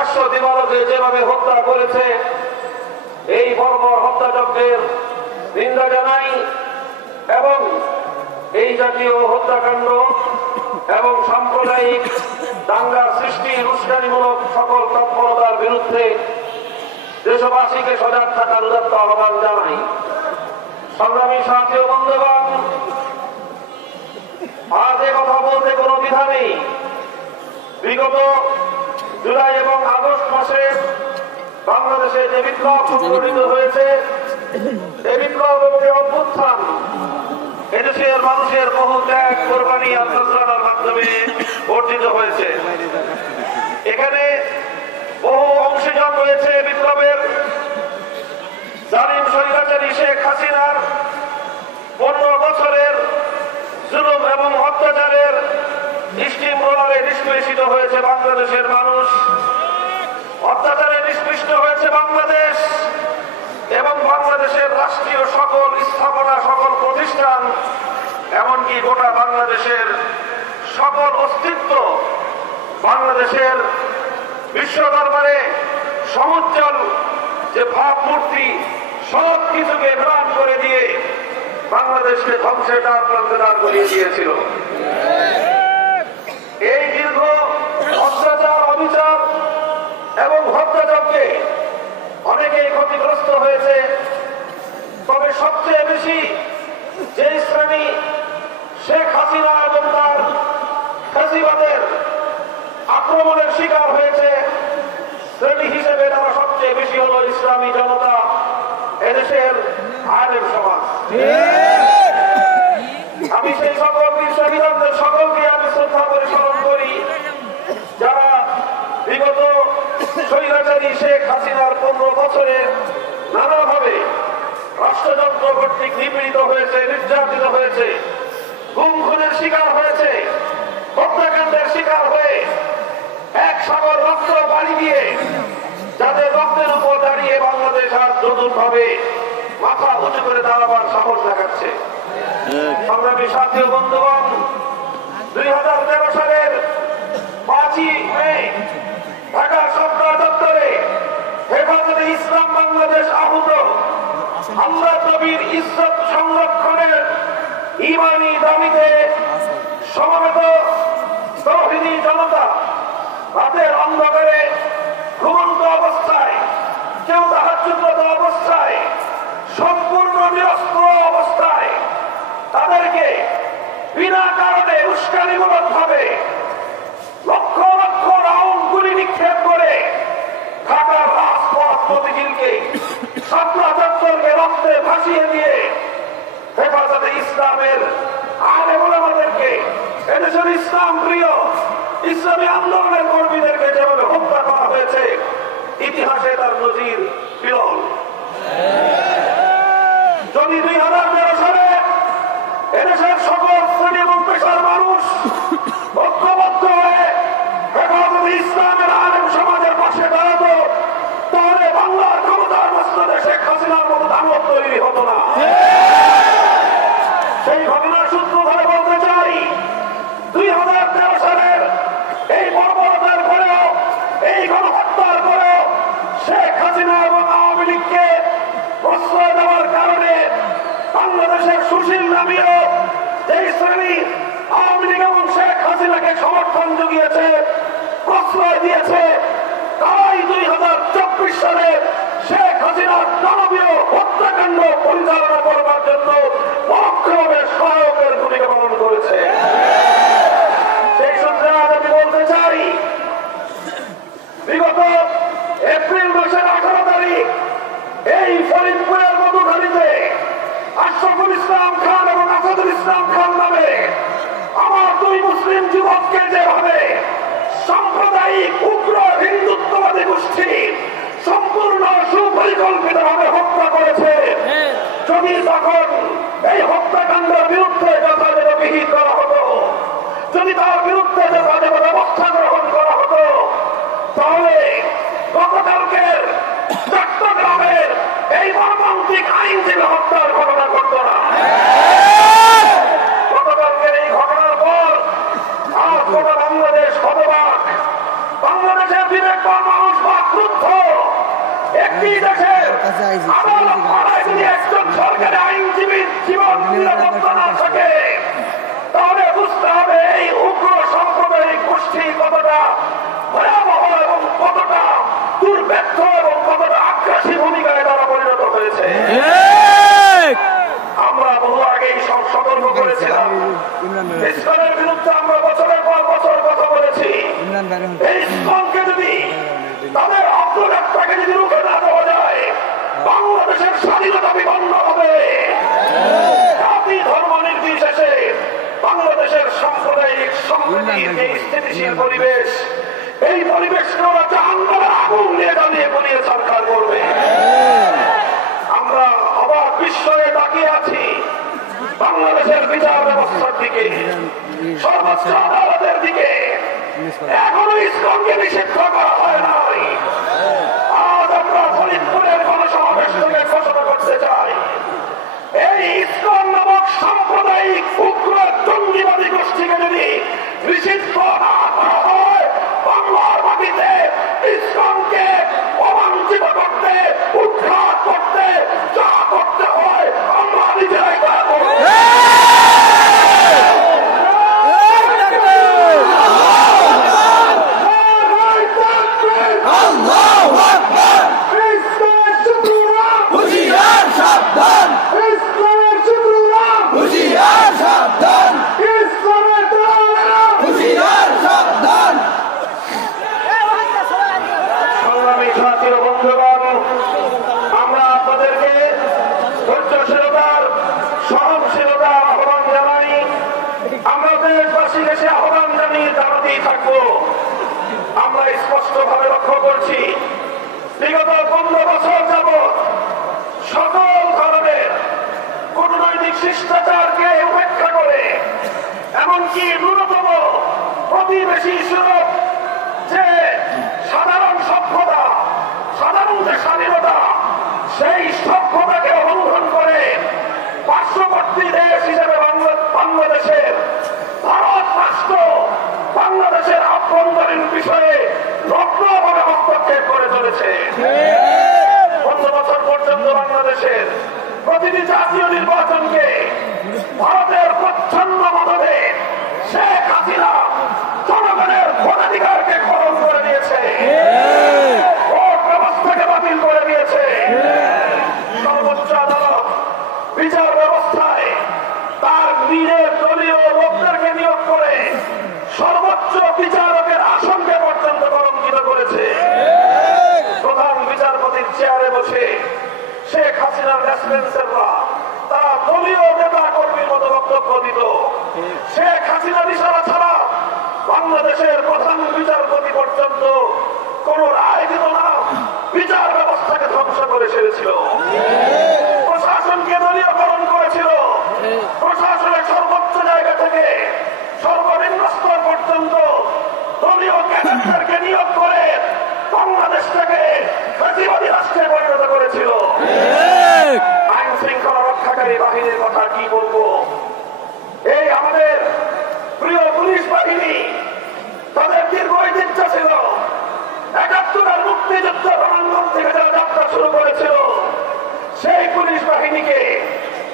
প্রকাশ্য দিবালোকে যেভাবে হত্যা করেছে, এই বর্বর হত্যাযজ্ঞের নিন্দা জানাই এবং এই জাতীয় হত্যাকাণ্ড এবং সাম্প্রদায়িক দাঙ্গা সৃষ্টি উস্কানিমূলক সকল তৎপরতার বিরুদ্ধে দেশবাসীকে সজাগ থাকার উদাত্ত আহ্বান জানাই। সংগ্রামী সাথী ও বন্ধুগণ, আজ এ কথা বলতে কোনো দ্বিধা নেই। বিগত জুলাই এবং আগস্ট মাসে বাংলাদেশে যে বিপ্লব সংঘটিত হয়েছে, এই বিপ্লব এবং অভ্যুত্থান এদেশের মানুষের বহু ত্যাগ, কোরবানি, আত্মত্যাগের মাধ্যমে অর্জিত হয়েছে। এখানে বহু অংশীজন রয়েছে বিপ্লবের। জালিম স্বৈরাচারী শেখ হাসিনার 15 বছরের জুলুম এবং অত্যাচারের স্টিম রোলারে নিষ্পেষিত হয়েছে বাংলাদেশের মানুষ, অত্যাচারে নিষ্পৃষ্ট হয়েছে বাংলাদেশ এবং বাংলাদেশের রাষ্ট্রীয় সকল স্থাপনা, সকল প্রতিষ্ঠান, এমনকি গোটা বাংলাদেশের সকল অস্তিত্ব, বাংলাদেশের বিশ্ব দরবারে সমুজ্জ্বল যে ভাবমূর্তি, সব কিছুকে ম্লান করে দিয়ে বাংলাদেশকে ধ্বংসের দ্বার প্রান্তে দাঁড় করিয়ে দিয়েছিল। এই দীর্ঘ অত্যাচার, অবিচার এবং হত্যাযজ্ঞে অনেকেই ক্ষতিগ্রস্ত হয়েছে। তবে সবচেয়ে বেশি যে শ্রেণী শেখ হাসিনা এবং তার ফ্যাসিবাদের আক্রমণের শিকার হয়েছে, শ্রেণী হিসেবে তারা সবচেয়ে বেশি হলো ইসলামী জনতা, এদেশের আলেম সমাজ। আমি সেই সকল বীর শহীদদের সকলকে আমি শ্রদ্ধা করে স্মরণ করি, যারা বিগত স্বৈরাচারী শেখ হাসিনার 15 বছরে নানাভাবে রাষ্ট্রযন্ত্র কর্তৃক নিপীড়িত হয়েছে, নির্যাতিত হয়েছে, গুম খুনের শিকার হয়েছে, হত্যাকাণ্ডের শিকার হয়ে এক সাগর রক্ত বাড়ি দিয়ে যাদের রক্তের উপর দাঁড়িয়ে বাংলাদেশ আজ নতুন ভাবে মাথা উঁচু করে দাঁড়াবার সাহস দেখাচ্ছে। সংগ্রামী সাথী ও বন্ধুগণ, 2013 সালের 5ই মে ঢাকা সরকার দপ্তরে হেফাজতে ইসলাম বাংলাদেশ আহত আল্লাহ নবীর ইজ্জত সংরক্ষণের ঈমানী দাবিতে সমবেত তৌহিদি জনতা রাতের অন্ধকারে ঘুমন্ত অবস্থায়, কেউ তাহাজ্জুদরত অবস্থায়, সম্পূর্ণ নিরস্ত্র অবস্থায় তাদেরকে বিনা কারণে উস্কানিমূলক ভাবে লক্ষ লক্ষ রাউন্ড গুলি নিক্ষেপ করে ঢাকার রাজপথ মতিঝিলকে, শাপলা চত্বরকে রক্তে ভাসিয়ে দিয়ে হেফাজতে ইসলামের আলেম ওলামাদেরকে, এদেশের ইসলাম প্রিয় ইসলামী আন্দোলনের কর্মীদেরকে যেভাবে হত্যা করা হয়েছে, ইতিহাসে তার নজির বিরল। যদি 2013 সালে এদেশের সকল শ্রেণী এবং পেশার মানুষ ঐক্যবদ্ধ হয়ে হেফাজতে ইসলামের আলেম সমাজের পাশে দাঁড়াতো, তাহলে বাংলার ক্ষমতার মসনদে শেখ হাসিনার মতো দানব তৈরি হতো না। সেই ঘটনার সূত্র ধরে বলতে চাই, 2013 সালের এই বর্বরতার পরেও, এই গণহত্যার পরেও শেখ হাসিনা এবং আওয়ামী লীগকে প্রশ্রয় দেওয়ার কারণে বাংলাদেশের সুশীল নামীয় যেই শ্রেণী আওয়ামী লীগ এবং শেখ হাসিনাকে সমর্থন জুগিয়েছে, প্রশ্রয় দিয়েছে, তাই 2024 সালে শেখ হাসিনার দানবীয় হত্যাকাণ্ড পরিচালনা করবার জন্য পরোক্ষভাবে সহায়কের ভূমিকা পালন করেছে। সেই সূত্রে আজ আমি বলতে চাই, বিগত এপ্রিল মাসের 18 তারিখ এই ফরিদপুরের মধুখালীতে আশরাফুল ইসলাম খান এবং আসাদুল ইসলাম খান নামে আমার 2 মুসলিম যুবককে যেভাবে সাম্প্রদায়িক উগ্র হিন্দুত্ববাদী গোষ্ঠী সম্পূর্ণ সুপরিকল্পিতভাবে হত্যা করেছে, যদি তখন এই হত্যাকাণ্ডের বিরুদ্ধে যথাযথ বিহিত করা হতো, যদি তার বিরুদ্ধে যথাযথ ব্যবস্থা গ্রহণ করা হতো, তাহলে গতকালকের চট্টগ্রামের এই মর্মান্তিক আইনজীবী হত্যার ঘটনা ঘটত না। গতকালকের এই ঘটনার পর আজ গোটা বাংলাদেশ হতবাক। বাংলাদেশের একটি দেখবার মানুষ বা ক্রুদ্ধ একটি দেশের আদালত পাড়ায় যদি একজন সরকারি আইনজীবীর জীবন নিরাপত্তা না থাকে তাহলে বুঝতে হবে এই উগ্র সাম্প্রদায়িক গোষ্ঠী কতটা ভয়াবহ এবং কতটা দুর্ব্যর্থ এবং কতটা আগ্রাসী ভূমিকায় তারা পরিণত হয়েছে। আমরা বহু আগেই সব সতর্ক করেছিলাম, ইসলামের বিরুদ্ধে আমরা বছরের পর বছর কথা বলেছি। এই ইসলামকে যদি তাদের অগ্রযাত্রাকে যদি রুখে না দেওয়া যায় বাংলাদেশের স্বাধীনতা বিপন্ন হবে। জাতি ধর্ম নির্বিশেষে বাংলাদেশের সাম্প্রদায়িক সম্প্রীতির এই স্থিতিশীল পরিবেশ, এই পরিবেশকে ওরা জাহান্নামের আগুন নিয়ে জ্বালিয়ে পুড়িয়ে সরকার করবে। আমরা অবাক বিস্ময়ে তাকিয়ে আছি বাংলাদেশের বিচার ব্যবস্থার দিকে, সর্বোচ্চ আদালতের দিকে। এখনো ইসলামকে নিষিদ্ধ করা হয় নাই। আজ আমরা ফরিদপুরের গণসমাবেশ থেকে ঘোষণা করতে চাই, এই ইসলাম নামক সাম্প্রদায়িক উগ্র জঙ্গিবাদী গোষ্ঠীকে যদি নিষিদ্ধ না করা হয় বাংলার মাটিতে ইসলামকে অবাঞ্ছিত করতে, উৎখাত করতে যা করতে হয় আমরা নিজেরাই করব। আমরা আপনাদেরকে ধৈর্যশীলতার, সহনশীলতার আহ্বান জানাই। আমরা দেশবাসীকে সে আহ্বান জানাতেই থাকবো। আমরা স্পষ্টভাবে লক্ষ্য করছি বিগত 15 বছর যাবৎ সকল ধরনের কূটনৈতিক শিষ্টাচারকে উপেক্ষা করে, এমনকি ন্যূনতম প্রতিবেশী সুলভ যে সাধারণ সভ্যতা, সাধারণ যে স্বাধীনতা, সেই সভ্যতাকে লঙ্ঘন করে পার্শ্ববর্তী দেশ হিসেবে বাংলাদেশের ভারত রাষ্ট্র বাংলাদেশের আভ্যন্তরীণ বিষয়ে নগ্নভাবে হস্তক্ষেপ করে চলেছে। 15 বছর পর্যন্ত বাংলাদেশের প্রতিটি জাতীয় নির্বাচনকে ভারতের প্রচ্ছন্ন মদদে শেখ হাসিনা জনগণের ভোটাধিকারকে খরচ করে দিয়েছে, ভোট ব্যবস্থাকে বাতিল করে দিয়েছে। সর্বোচ্চ আদালত বিচার ব্যবস্থায় তার নিজের দলীয় লোকদেরকে নিয়োগ করে সর্বোচ্চ বিচারকের আসনকে পর্যন্ত কলঙ্কিত করেছে। প্রধান বিচারপতির চেয়ারে বসে শেখ হাসিনার ব্যাটসম্যানরা তারা দলীয় নেতা কর্মীর মতো বক্তব্য দিত। শেখ হাসিনার ইশারা ছাড়া বাংলাদেশের প্রধান বিচারপতি পর্যন্ত কোন রায় দিত না, বিচার ব্যবস্থাকে ধ্বংস করে ছেড়েছিল। প্রশাসনকে দলীয়করণ করেছিল। প্রশাসনের সর্বোচ্চ জায়গা থেকে সর্বনিম্ন স্তর পর্যন্ত দলীয় ক্যাডারদেরকে নিয়োগ করে বাংলাদেশটাকে ফ্যাসিবাদী রাষ্ট্রে পরিণত করেছিল। আইন শৃঙ্খলা রক্ষাকারী বাহিনীর কথা কি বলবো? এই আমাদের প্রিয় পুলিশ বাহিনী, তাদের দীর্ঘ ঐতিহ্য ছিল। ৭১-এর মুক্তিযুদ্ধ রণাঙ্গন থেকে যারা যাত্রা শুরু করেছিল, সেই পুলিশ বাহিনীকে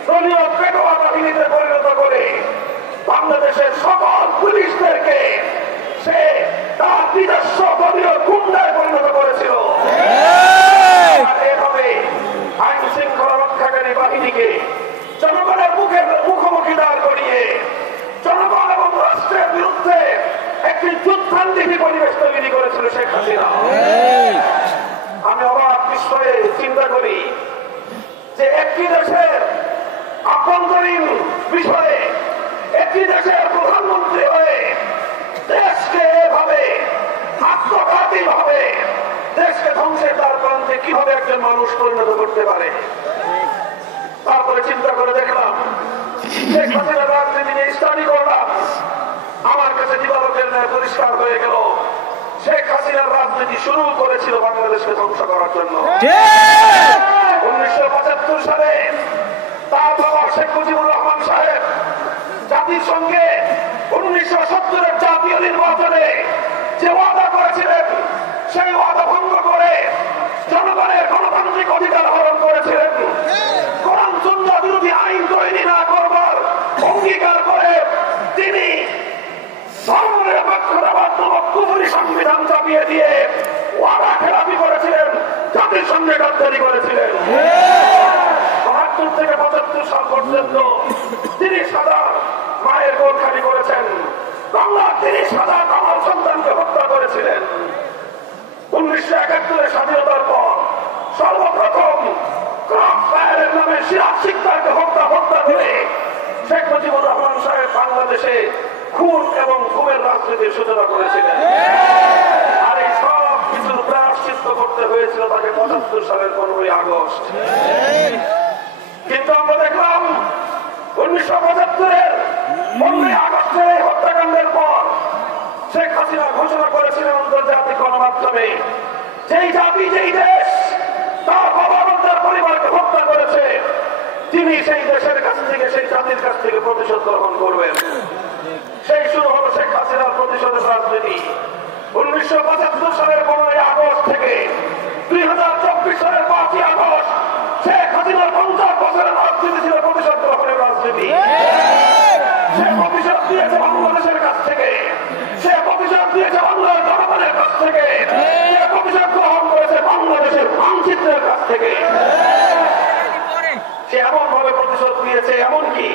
দলীয় পেটোয়া বাহিনীতে পরিণত করে বাংলাদেশের সকল পুলিশদেরকে সে তার নিজস্ব দলীয় গুন্ডায় পরিণত করেছিল। এভাবে আইন শৃঙ্খলা রক্ষাকারী বাহিনীকে জনগণের মুখোমুখি দাঁড় করিয়ে জনগণ এবং রাষ্ট্রের বিরুদ্ধে একটি যুদ্ধাঙ্গী পরিবেশ তৈরি করেছিল শেখ হাসিনা। আমি অবাক বিস্ময়ে চিন্তা করি যে একটি দেশের আভ্যন্তরীণ বিষয়ে একটি দেশের প্রধানমন্ত্রী হয়ে দেশকে এভাবে আত্মঘাতী ভাবে দেশকে ধ্বংসের দ্বার প্রান্তে কিভাবে একজন মানুষ পরিণত করতে পারে। তারপরে চিন্তা করে দেখলাম, শেখ হাসিনার রাজনীতি নিয়ে স্টাডি করলাম, আমার কাছে দিবালোকের ন্যায় পরিষ্কার হয়ে গেল শেখ হাসিনার রাজনীতি শুরু করেছিল বাংলাদেশকে ধ্বংস করার জন্য। 1975 সালে তার বাবা শেখ মুজিবুর রহমান সাহেব জাতির সঙ্গে 1970-এর জাতীয় নির্বাচনে যে ওয়াদা করেছিলেন সেই ওয়াদা ভঙ্গ করে জনগণের গণতান্ত্রিক অধিকার হরণ করেছিলেন। কোরআন সুন্নাহ বিরোধী আইন তৈরি না করবার অঙ্গীকার করে তিনি ধর্মনিরপেক্ষতাবাদ নামক কুফরি সংবিধান চাপিয়ে দিয়ে ওয়াদা খেলাপি করেছিলেন, জাতির সঙ্গে গাদ্দারি করেছিলেন। ৭২ থেকে ৭৫ সাল পর্যন্ত ৩০,০০০ মায়ের গোরখানি করেছেন। বাংলার ৩০,০০০ কামাল সন্তানকে হত্যা করেছিলেন। ১৯৭১ স্বাধীনতার পর সর্বপ্রথম ক্রস ফায়ারের নামে সিরাজ শিকদারকে হত্যা করে শেখ মুজিবুর রহমান সাহেব বাংলাদেশে খুন এবং ঘুমের রাজনীতির সূচনা করেছিলেন। আর এই সব কিছুর প্রায়শ্চিত্ত করতে হয়েছিল তাকে ৭৫ সালের 15ই আগস্ট। কিন্তু আমরা দেখলাম ১৯৭৫-এর 15ই আগস্টের এই হত্যাকাণ্ডের পর শেখ হাসিনা ঘোষণা করেছিলেন আন্তর্জাতিক গণমাধ্যমে, যেই জাতি যেই দেশ তার বাবা তার পরিবারকে হত্যা করেছে তিনি সেই দেশের কাছ থেকে সেই জাতির কাছ থেকে প্রতিশোধ গ্রহণ করবেন। সেই শুরু হলো শেখ হাসিনার প্রতিশোধের রাজনীতি। ১৯৭৫ সালের 15ই আগস্ট থেকে ২০২৪ সালের ৫ই আগস্ট শেখ হাসিনার ৫০ বছরের রাজনীতি ছিল প্রতিশোধ গ্রহণের রাজনীতি। সে প্রতিশোধ দিয়েছে বাংলাদেশের কাছ থেকে, সে প্রতিশোধ দিয়েছে বাংলার জনগণের কাছ থেকে, সে প্রতিশোধ গ্রহণ করেছে বাংলাদেশের মানচিত্রের কাছ থেকে। সে এমন ভাবে প্রতিশোধ দিয়েছে, এমনকি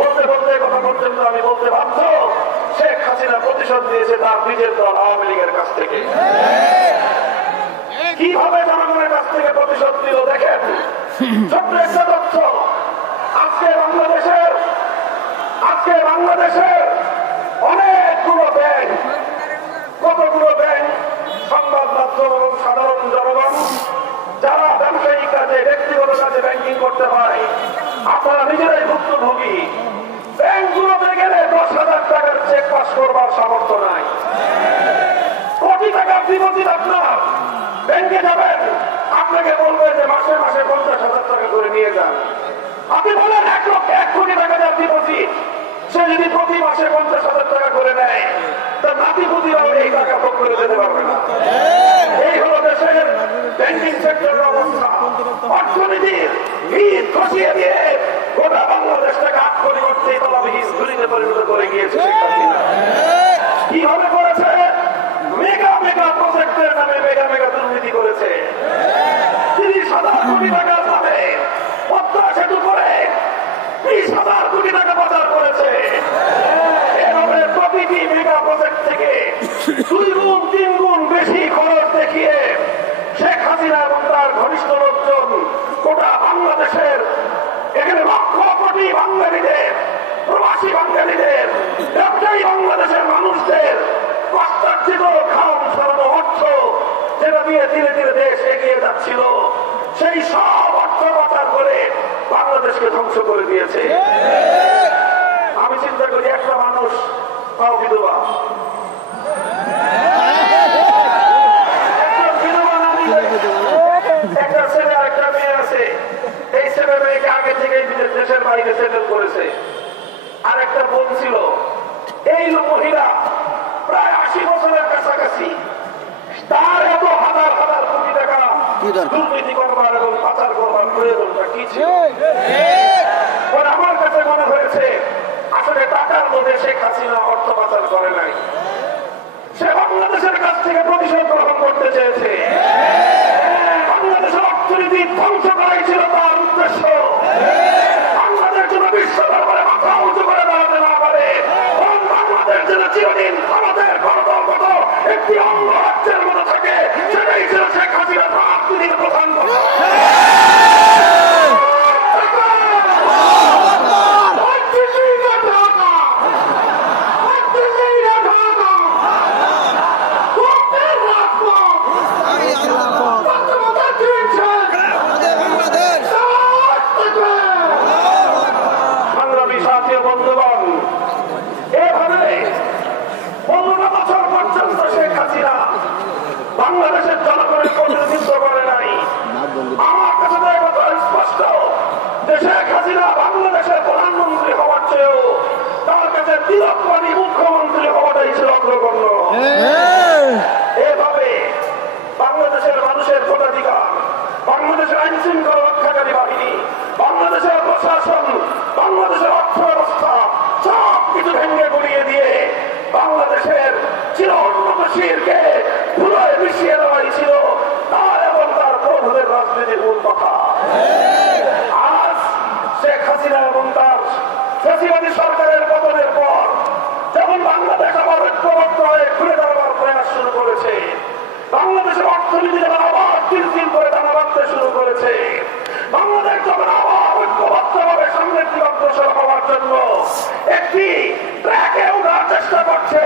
বলতে বলতে কথা পর্যন্ত আমি বলতে বাধ্য, শেখ হাসিনা প্রতিশোধ দিয়েছে তার নিজের দল আওয়ামী লীগের কাছ থেকে। কিভাবে জনগণের কাছ থেকে প্রতিশোধ দিল দেখেন। ছোট্ট একটা তথ্য, আজকে বাংলাদেশের অনেকগুলো ব্যাংক, কতগুলো ব্যাংক, সংবাদ মাধ্যম এবং সাধারণ জনগণ যারা ব্যবসায়িক কাজে ব্যক্তিগত কাজে ব্যাংকিং করতে হয় আপনারা নিজেরাই ভুক্তভোগী। ব্যাংকগুলোতে গেলে ১০,০০০ টাকার চেক পাস করবার সামর্থ্য নাই। কোটি টাকার ডিপোজিট আপনার, ব্যাংকে যাবেন আপনাকে বলবে যে মাসে মাসে ৫০,০০০ টাকা করে নিয়ে যান। আপনি বলেন ১ কোটি টাকা যার ডিপোজিট, সে যদি প্রতি মাসে ৫০,০০০ টাকা করে নেয় তার নাতিপুতিরাও এই টাকা ভোগ করে যেতে পারবে না। এই হলো দেশের ব্যাংকিং সেক্টরের অবস্থা। অর্থনীতির ভিত খসিয়ে দিয়ে গোটা বাংলাদেশটাকে ৮ কোটি অর্থে তলাবিহীন ঝুলিতে পরিণত করে গিয়েছে শেখ হাসিনা। কিভাবে করেছে? মেগা প্রজেক্টের নামে মেগা দুর্নীতি করেছে। ৩০,০০০ কোটি টাকার নামে পদ্মা সেতু করে ২০,০০০ কোটি টাকা পাচার করেছে। এভাবে প্রতিটি মেগা প্রজেক্ট থেকে ২ গুণ ৩ গুণ বেশি খরচ দেখিয়ে শেখ হাসিনা এবং তার ঘনিষ্ঠ লোকজন গোটা বাংলাদেশের এখানে লক্ষ কোটি বাঙালিদের, প্রবাসী বাঙালিদের, ব্যবসায়ী বাংলাদেশের মানুষদের কষ্টার্জিত খাওয়ান সরানো অর্থ যেটা দিয়ে ধীরে ধীরে দেশ এগিয়ে যাচ্ছিল, সেই সব অর্থ পাচার করে বাংলাদেশকে ধ্বংস করে দিয়েছে। আমি চিন্তা করি একটা মানুষ তাও বিধবা, একটা ছেলে আর একটা মেয়ে আছে, এই ছেলে মেয়েকে আগে থেকে দেশের বাইরে সেটেল করেছে। আর একটা বোন ছিল, এই মহিলা প্রায় ৮০ বছরের কাছাকাছি, তার এত হাজার হাজার কোটি টাকা দুর্নীতি করবার এবং পাচার করবার প্রয়োজনটা কি ছিল? আমার কাছে মনে হয়েছে আসলে টাকার লোভে শেখ হাসিনা অর্থ পাচার করে নাই, সে বাংলাদেশের কাছ থেকে প্রতিশোধ গ্রহণ করতে চেয়েছে। বাংলাদেশের অর্থনীতি ধ্বংস করাই ছিল তার উদ্দেশ্য। বাংলাদেশ যেন বিশ্ব দরবারে মাথা উঁচু করে দাঁড়াতে না পারে, বাংলাদেশ যেন চিরদিন ভারতের গণতন্ত্র একটি অঙ্গরাজ্যের মতো থাকে, সেটাই ছিল শেখ হাসিনার রাজনীতির প্রধান কথা। বাংলাদেশের চির উন্নত শিরকে ধুলোয় মিশিয়ে দেওয়াই ছিল তার এবং তার প্রভুদের রাজনীতির মূল কথা। আজ শেখ হাসিনা এবং তার ফ্যাসিবাদী সরকারের পতনের পর যখন বাংলাদেশ আবার ঐক্যবদ্ধ হয়ে ঘুরে দাঁড়াবার প্রয়াস শুরু করেছে, বাংলাদেশের অর্থনীতি যখন আবার তিল তিল করে দানা বাঁধতে শুরু করেছে, বাংলাদেশ যখন আবার ঐক্যবদ্ধভাবে সামনের দিকে অগ্রসর হওয়ার জন্য একটি ট্র্যাকে ওঠার চেষ্টা করছে,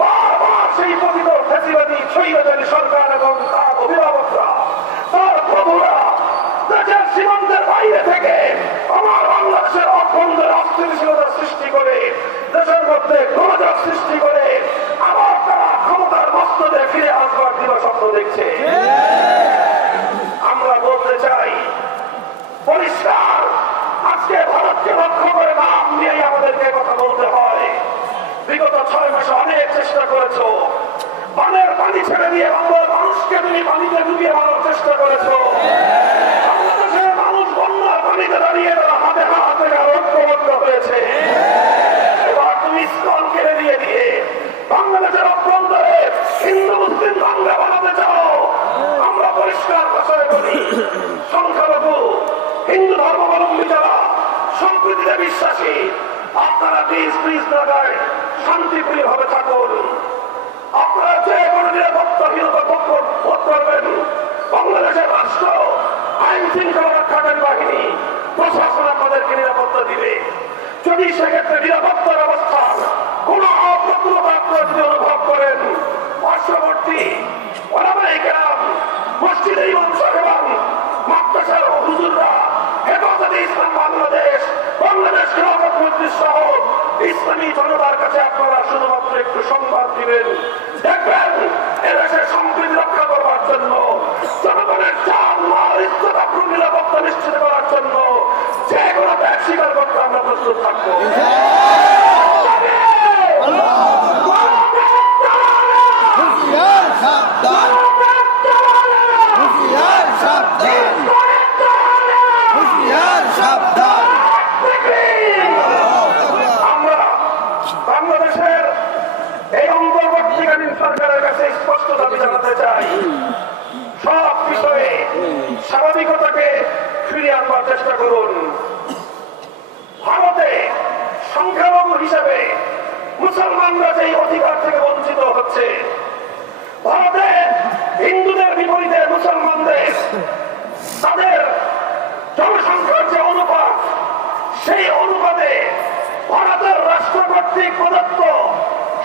বারবার সেই পতিত ফ্যাসিবাদী স্বৈরাচারী সরকার এবং তার অভিভাবকরা, তার প্রভুরা দেশের সীমান্তের বাইরে থেকে আমার বাংলাদেশের অভ্যন্তরে অস্থিতিশীলতা সৃষ্টি করে, দেশের মধ্যে গোলযোগ সৃষ্টি করে আবার তারা ক্ষমতার মস্তদে ফিরে আসবার দিবাস্বপ্ন দেখছে। আমরা বলতে চাই পরিষ্কার, আজকে ভারতকে লক্ষ্য করে নাম নিয়েই আমাদেরকে কথা বলতে হয়। বিগত 6 মাসে অনেক চেষ্টা করেছো, পানের পানি ছেড়ে দিয়ে বাংলার মানুষকে তুমি পানিতে ডুবিয়ে মারার চেষ্টা করেছো। বাংলাদেশের মানুষ বন্যার পানিতে দাঁড়িয়ে তারা হাতে হাত রেখে ঐক্যবদ্ধ হয়েছে। এবার তুমি ইসকন কেড়ে দিয়ে বাংলাদেশের অভ্যন্তরে হিন্দু মুসলিম বাংলা বানাতে চাও। আমরা পরিষ্কার ভাষায় বলি, সংখ্যালঘু হিন্দু ধর্মাবলম্বী যারা সম্প্রীতিতে বিশ্বাসী, আপনারা প্লিজ জায়গায় শান্তিপ্রিয় ভাবে থাকুন। আপনারা যে কোনো নিরাপত্তাহীনতা বোধ করবেন, বাংলাদেশের রাষ্ট্র আইন শৃঙ্খলা রক্ষাকারী বাহিনী প্রশাসন আপনাদেরকে নিরাপত্তা দিবে। যদি সেক্ষেত্রে নিরাপত্তার অবস্থা কোন অপ্রতুলতা আপনারা যদি অনুভব করেন, পার্শ্ববর্তী ওলামায়ে কেরাম, মসজিদে ইমাম সাহেবান, মাদ্রাসার হুজুররা, হেফাজতে ইসলাম বাংলাদেশ খেলাফত মজলিস সহ ইসলামী জনতার কাছে আপনারা শুধুমাত্র একটু সংবাদ দিবেন, দেখবেন এদেশের সম্প্রীতি রক্ষা করবার জন্য, জনগণের জান মাল ইজ্জত আবরু নিরাপত্তা নিশ্চিত করার জন্য যে কোনো ত্যাগ স্বীকার করতে আমরা প্রস্তুত থাকবো। আমরা বাংলাদেশের এই অন্তর্বর্তীকালীন সরকারের কাছে স্পষ্ট দাবি জানাতে চাই, সব বিষয়ে স্বাভাবিকতাকে ফিরিয়ে আনবার চেষ্টা করুন। ভারতে সংখ্যালঘু হিসেবে মুসলমানরা যেই অধিকার থেকে বঞ্চিত হচ্ছে, ভারতে হিন্দুদের বিপরীতে মুসলমানদের তাদের জনসংখ্যার যে অনুপাত, সেই অনুপাতে ভারতের রাষ্ট্র কর্তৃক প্রদত্ত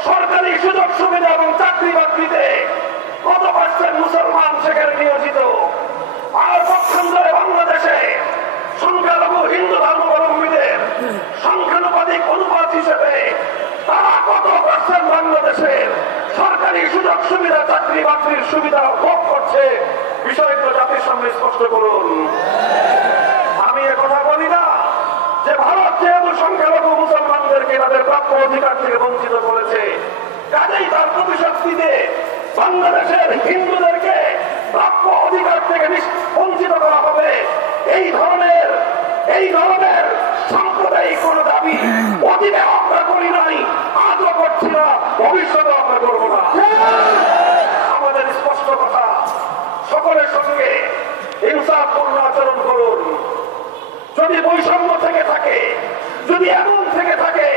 সরকারি সুযোগ সুবিধা এবং চাকরি বাকরিতে কত % মুসলমান সেখানে নিয়োজিত, আর পক্ষান্তরে বাংলাদেশে সংখ্যালঘু হিন্দু ধর্মাবলম্বীদের সংখ্যানুপাতিক অনুপাত হিসেবে তারা কত % বাংলাদেশের সরকারি সুযোগ সুবিধা চাকরি বাকরির সুবিধা ভোগ করছে, বিষয়গুলো জাতির সামনে স্পষ্ট করুন। আমি একথা বলি না যে ভারত যেহেতু সংখ্যালঘু মুসলমানদেরকে তাদের প্রাপ্য অধিকার থেকে বঞ্চিত করেছে, কাজেই তার প্রতিশোধ দিতে বাংলাদেশের হিন্দুদেরকে প্রাপ্য অধিকার থেকে বঞ্চিত করা হবে, এই ধরনের সাম্প্রদায়িক কোন দাবি অতীতে আমরা করি নাই, আজও করছি না, ভবিষ্যতে আমরা করব না। আমাদের স্পষ্ট কথা, সকলের সঙ্গে ইনসাফপূর্ণ আচরণ করুন। যদি বৈষম্য থেকে থাকে, যদি এমন থেকে থাকে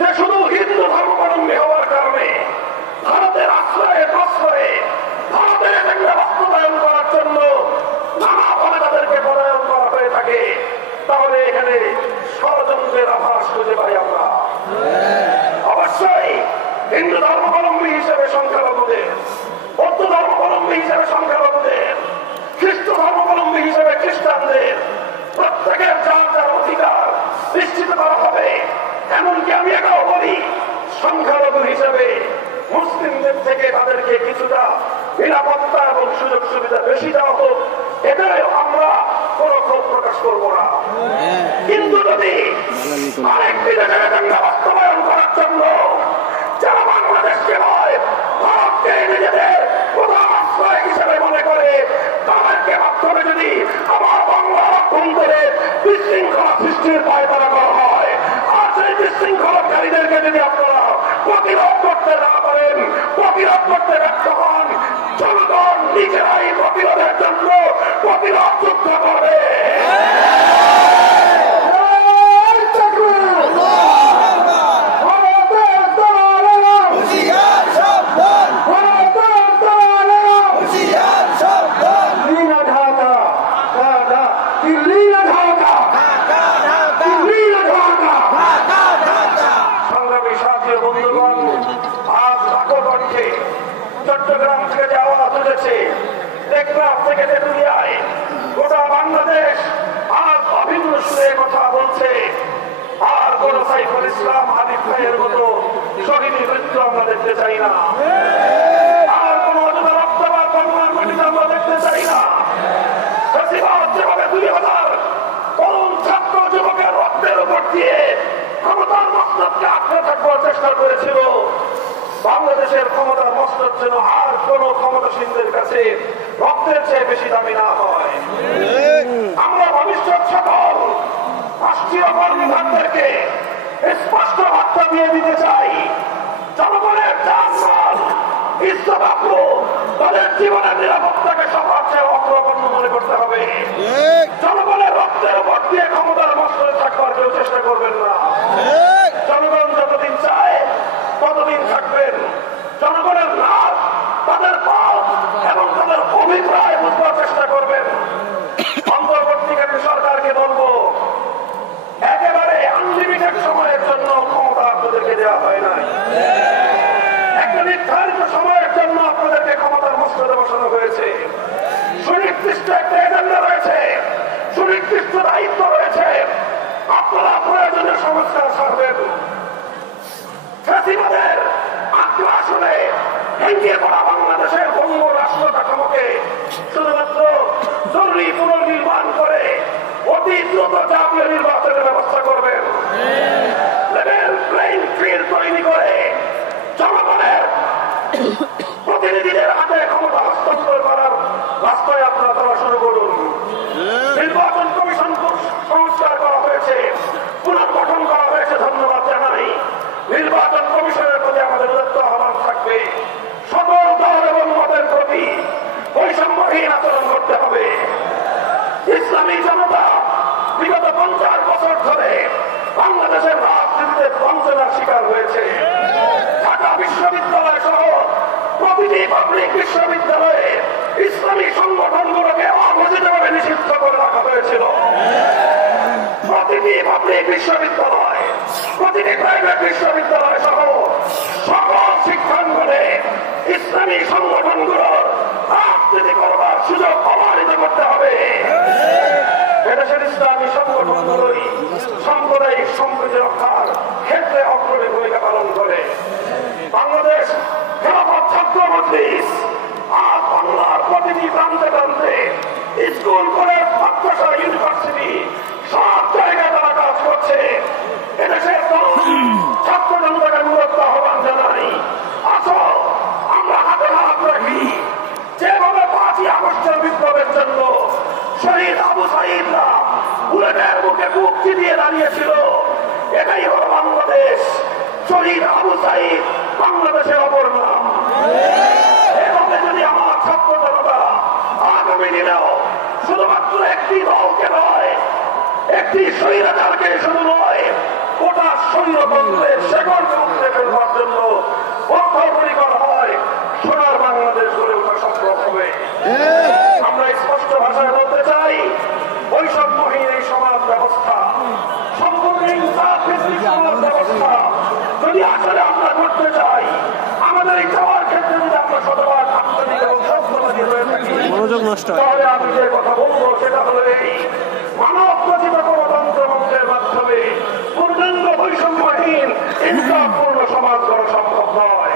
যে শুধু হিন্দু ধর্মাবলম্বী হওয়ার কারণে ভারতের আশ্রয়ে প্রশ্রয়ে ভারতের এজেন্ডা বাস্তবায়ন করার জন্য নানাভাবে তাদেরকে পলায়ন করা হয়ে থাকে, তাহলে এখানে ষড়যন্ত্রের আভাস খুঁজে পাই আমরা। অবশ্যই হিন্দু ধর্মাবলম্বী হিসেবে সংখ্যালঘুদের, বৌদ্ধ ধর্মাবলম্বী হিসেবে সংখ্যালঘুদের, খ্রিস্ট ধর্মাবলম্বী হিসেবে খ্রিস্টানদের প্রত্যেকের যার অধিকার নিশ্চিত করা হবে। এমনকি আমি এটাও বলি, সংখ্যালঘু হিসেবে মুসলিমদের থেকে তাদেরকে কিছুটা নিরাপত্তা এবং সুযোগ সুবিধা বেশি দেওয়া হোক, এটাও আমরা কোনো ক্ষোভ প্রকাশ করব না। কিন্তু যদি আরেকটি দেশের এজেন্ডা বাস্তবায়ন করার জন্য যারা বাংলাদেশকে নয় ভারতকে নিজেদের প্রধান আশ্রয় হিসেবে মনে করে, তাদেরকে মাধ্যমে যদি আমার বাংলা অভ্যন্তরে বিশৃঙ্খলা সৃষ্টির পায়তারা করা হয়, আর সেই বিশৃঙ্খলাকারীদেরকে যদি আপনারা প্রতিরোধ করতে না চট্টগ্রাম থেকে যে আওয়াজ উঠেছে, টেকনাফ থেকে তেঁতুলিয়ায়, গোটা বাংলাদেশ আজ অভিন্ন সুরে কথা বলছে। আর কোন সাইফুল ইসলাম হাবিব ভাইয়ের মতো শহীদের মৃত্যু আমরা দেখতে চাই না। আর কোন অযথা রক্তপাত বাংলার মাটিতে আমরা দেখতে চাই না। যেভাবে 2000 তরুণ ছাত্র যুবকের রক্তের উপর দিয়ে ক্ষমতার মসনদকে আঁকড়ে থাকবার চেষ্টা করেছিল, বাংলাদেশের ক্ষমতার মসনদ যেন আর কোন ক্ষমতাসীনদের কাছে রক্তের চেয়ে বেশি দামি না হয়। আমরা ভবিষ্যৎ সকল রাষ্ট্রীয় কর্মীদেরকে স্পষ্ট বার্তা দিয়ে দিতে চাই, জনগণের জান-মাল, ইজ্জত আবরু, তাদের জীবনের নিরাপত্তাকে সবার চেয়ে অগ্রগণ্য মনে করতে হবে। জনগণের রক্তের উপর দিয়ে ক্ষমতার মসনদে থাকবার কেউ চেষ্টা করবেন না। জনগণ যতদিন চায় ততদিন থাকবেন। জনগণের নাক, তাদের পথ এবং তাদের অভিপ্রায় বুঝবার চেষ্টা করবেন। অন্তর্বর্তীকালীন সরকারকে বলবো, একেবারে আনলিমিটেড সময়ের জন্য ক্ষমতা আপনাদেরকে দেওয়া হয় নাই। একটা নির্ধারিত সময়ের জন্য আপনাদেরকে ক্ষমতার মসনদে বসানো হয়েছে। সুনির্দিষ্ট একটা এজেন্ডা রয়েছে, সুনির্দিষ্ট দায়িত্ব রয়েছে। আপনারা প্রয়োজনীয় সংস্কার সারবেন। ফ্যাসিবাদের আগ্রাসনে ভেঙে পড়া বাংলাদেশের বঙ্গ রাষ্ট্র কাঠামোকে শুধুমাত্র জরুরি পুনর্নির্মাণ করে অতি দ্রুত জাতীয় নির্বাচনের ব্যবস্থা করবেন। লেভেল প্লেইং ফিল্ড তৈরি করে জনগণের প্রতিনিধিদের হাতে ক্ষমতা হস্তান্তর করার রাস্তায় আপনারা চলা শুরু করুন। নির্বাচন কমিশন সংস্কার করা হয়েছে, পুনর্গঠন করা হয়েছে, ধন্যবাদ জানাই। নির্বাচন কমিশনের প্রতি আমাদের উদাত্ত আহ্বান থাকবে, সকল দল এবং মতের প্রতি বৈষম্যহীন আচরণ করতে হবে। ইসলামী জনতা বিগত 50 বছর ধরে বাংলাদেশের রাজনীতিতে বঞ্চনার শিকার হয়েছে। ঢাকা বিশ্ববিদ্যালয় সহ প্রতিটি পাবলিক বিশ্ববিদ্যালয়ে ইসলামী সংগঠনগুলোকে অঘোষিতভাবে নিষিদ্ধ করে রাখা হয়েছিল। প্রতিটি পাবলিক বিশ্ববিদ্যালয়, প্রতিটি প্রাইভেট বিশ্ববিদ্যালয় সহ সকল শিক্ষাঙ্গনে ইসলামী সংগঠনগুলোর রাজনীতি করবার সুযোগ অবারিত করতে হবে। এদেশের ইসলামী সংগঠনগুলোই সাম্প্রদায়িক সম্প্রীতি রক্ষার ক্ষেত্রে অগ্রণী ভূমিকা পালন করে। বাংলাদেশ খেলাফত ছাত্র মজলিস আজ বাংলার প্রতিটি প্রান্তে প্রান্তে স্কুল, কলেজ, মাদ্রাসা, ইউনিভার্সিটি সব জায়গায় তারা কাজ করছে। এদেশের ছাত্র জনতাকে মূলত আহ্বান জানাই, আসো আমরা হাতে হাত রাখি। যেভাবে 5ই আগস্টের বিপ্লবের জন্য শহীদ আবু সাঈদরা বুলেটের মুখে বুক চিতিয়ে দাঁড়িয়েছিল, এটাই হলো বাংলাদেশ। শহীদ আবু সাঈদ বাংলাদেশের অপর নাম। এভাবে যদি আমার ছাত্র জনতা আগামী দিনেও শুধুমাত্র একটি দলকে নয়, একটি স্বৈরাচারকে শুধু নয়, গোটা স্বৈরতন্ত্রের শেকড়কে উঠে ফেলবার জন্য বদ্ধপরিকর হয়, সোনার বাংলাদেশ গড়ে ওঠা সম্ভব হবে। আমরা স্পষ্ট ভাষায় বলতে চাই, বৈষম্যহীন এই সমাজ ব্যবস্থা, সম্পূর্ণ ইনসাফ ভিত্তিক সমাজ ব্যবস্থা যদি আসলে আমরা করতে চাই, আমাদের এই চাওয়ার ক্ষেত্রে যদি আমরা শতভাগ আন্তরিক এবং সত্যবাদী হয়ে থাকি, তাহলে আমি যে কথা বলবো সেটা হলো এই, মানব রচিত গণতন্ত্র মঞ্চের মাধ্যমে পূর্ণাঙ্গ বৈষম্যহীন ইনসাফপূর্ণ সমাজ গড়া সম্ভব নয়।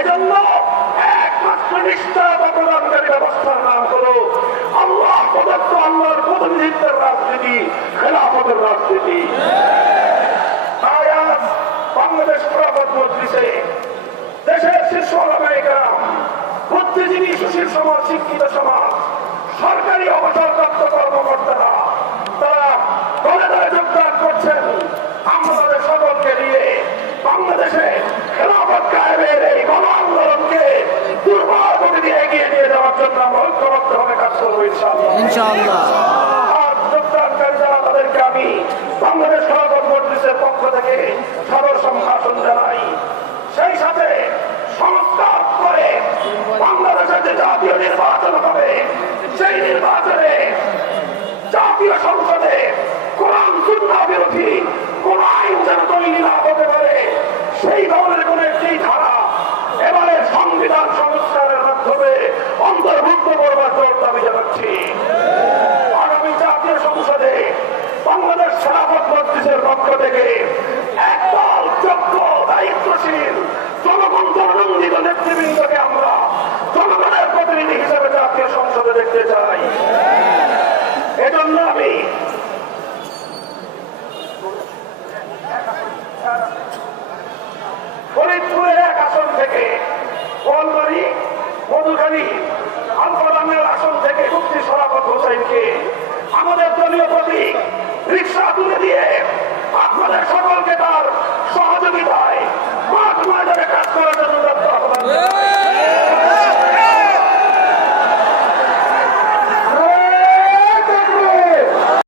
এজন্য একমাত্র নিশ্চয়তা প্রদানকারী ব্যবস্থার নাম হলো আল্লাহ প্রদত্ত, আল্লাহর প্রতিনিধিত্বের রাজনীতি, খেলাফতের রাজনীতি। তাই আজ বাংলাদেশ খেলাফত মজলিসে দেশের শীর্ষ ওলামায়ে বুদ্ধিজীবী, সুশীল সমাজ, শিক্ষিত সমাজ, সরকারি অবসরপ্রাপ্ত কর্মকর্তারা তারা দলে দলে যোগদান করছেন। আমরা তাদের সকলকে নিয়ে বাংলাদেশে খেলাফত কায়েমের এই গণ আন্দোলনকে দুর্বল গতিতে এগিয়ে নিয়ে যাওয়ার জন্য আমরা ঐক্যবদ্ধভাবে কাজ করবো ইনশাআল্লাহ। আর যোগদানকারী যারা, তাদেরকে আমি বাংলাদেশ খেলাফত মজলিসের পক্ষ থেকে সাদর সম্ভাষণ জানাই। সেই সাথে সংস্কার করে বাংলাদেশের যে জাতীয় নির্বাচন হবে, সেই নির্বাচনে জাতীয় সংসদে কোরআন সুন্নাহ বিরোধী কোন আইন যেন তৈরি না হতে পারে, সেই ধরনের কোন একটি ধারা এবারে সংবিধান সংবিধান সংস্কারের মাধ্যমে অন্তর্ভুক্ত করবার জোর দাবি জানাচ্ছি। আগামী জাতীয় সংসদে বাংলাদেশ খেলাফত মজলিসের পক্ষ থেকে একদল যোগ্য দায়িত্বশীল জনগণ জননন্দিত নেতৃবৃন্দকে আমরা জনগণের প্রতিনিধি হিসেবে জাতীয় সংসদে দেখতে চাই। এজন্য আমি ফরিদপুরের এক আসন থেকে গোয়ালবাড়ি, মধুখালী, আলফাডাঙ্গার আসন থেকে মুফতি শরাফত হোসেনকে আমাদের দলীয় প্রতীক রিকশা তুলে দিয়ে আপনাদের সকলকে তার সহযোগিতায়